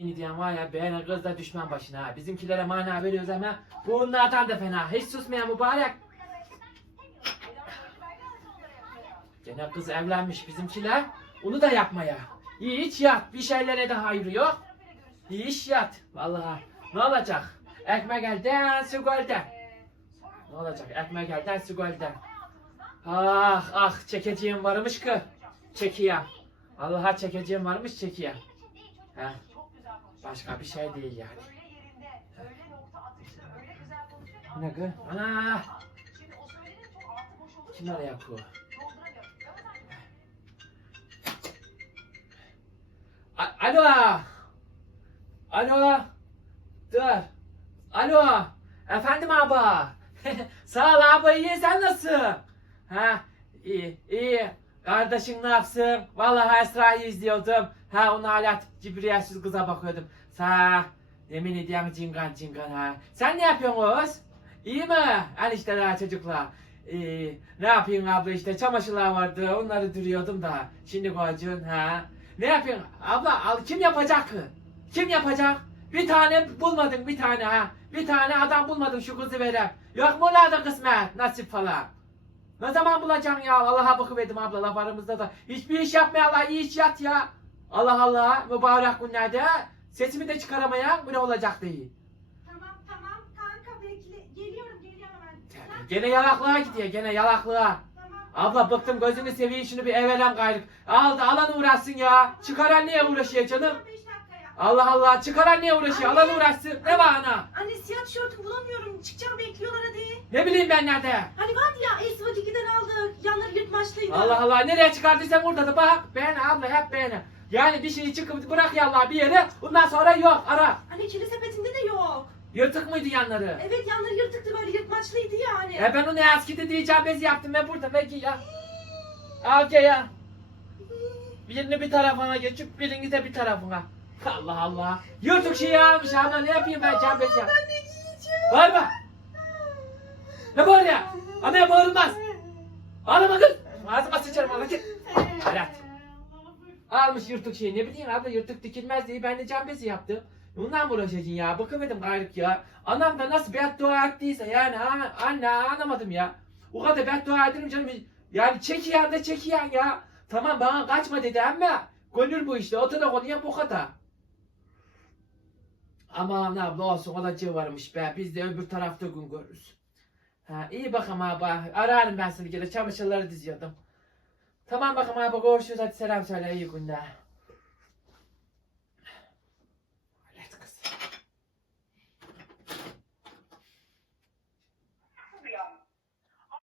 Yeni diyen var ya beğenen kız da düşman başına. Bizimkilere mana veriyoruz ama bunlardan da fena. Hiç susmayan mübarek. Gene kız evlenmiş bizimkiler. Onu da yapmaya. Hiç yat. Bir şeylere de hayrı yok. Hiç yat. Vallahi. Ne olacak? Ekmek elden, su gölden. Ne olacak? Ekmek elden, su gölden. Ah ah çekeceğim varmış ki. Çekiye. Allah'a çekeceğim varmış çekiye. He. Başka bir şey değil yani. Bu Ne kız? Ana! Kim oraya koy? A- Alo! Alo! Dur! Alo! Efendim abi! Sağ ol abi iyi sen nasılsın? Ha iyi iyi. Kardeşin ne yapsın? Vallahi Esra'yı izliyordum. Ha onu hala cibriyetsiz kıza bakıyordum. Sağ yemin ediyorum cingan cingan ha. Sen ne yapıyorsun? İyi mi? Enişteler çocuklar. Ee, ne yapayım abla işte çamaşırlar vardı onları duruyordum da. Şimdi koyacaksın ha. Ne yapıyorsun? Abla al, kim yapacak ki? Kim yapacak? Bir tane bulmadın bir tane ha. Bir tane adam bulmadın şu kızı verem. Yok mu da kısmet nasip falan. Ne zaman bulacaksın ya? Allah'a bakıverdim abla laf aramızda da. Hiçbir iş yapmayanlar iyi iş yat ya. Allah Allah mübarek günlerde sesimi de çıkaramayan bu ne olacak değil. Tamam tamam kanka bekle. Geliyorum geliyorum hemen. Sen- Gene yalaklığa gidiyor gene yalaklığa. Tamam. Abla bıktım gözünü seveyim şunu bir evelem gayrı. Aldı alan uğraşsın ya. Çıkaran niye uğraşıyor canım? 15 dakikaya. Allah Allah çıkaran niye uğraşıyor? Alan uğraşsın. Ne var ana? Anne siyah tişörtümü bulamıyorum. Çıkacağım bekliyorlar hadi. Ne bileyim ben nerede? Hani vardı Yırtmaçlıydı. Allah Allah nereye çıkardıysan burada da bak. Beğen abla hep beğen. Yani bir şeyi çıkıp bırak ya Allah bir yere. Bundan sonra yok ara. Anne kirli sepetinde de yok. Yırtık mıydı yanları? Evet yanları yırtıktı böyle yırtmaçlıydı yani. E ben onu eskidi diyeceğim bezi yaptım ben burada peki ya. Al ya. Birini bir tarafına geçip birini de bir tarafına. Allah Allah. Yırtık şey almış ama ne yapayım ben can bezi yap. Ben ne giyeceğim? Bağırma. Ne bağır ya? Anaya bağırılmaz. Ağlama kız. Allah git. Berat. Almış yırtık şeyi ne bileyim abla yırtık dikilmez diye ben de can bezi yaptım. Bundan mı uğraşacaksın ya? Bıkamadım gayrık ya. Anam da nasıl beddua ettiyse yani ha, anne anlamadım ya. O kadar beddua ederim canım. Yani çekiyen de çekiyen ya. Tamam bana kaçma dedi ama gönül bu işte. Otur konuya bu kadar. Aman abla olsun olacağı varmış be. Biz de öbür tarafta gün görürüz. Ha, iyi bakalım abi. Ararım ben seni gene. Çamaşırları diziyordum. Tamam bakalım abi. Görüşürüz. Hadi selam söyle. iyi günler.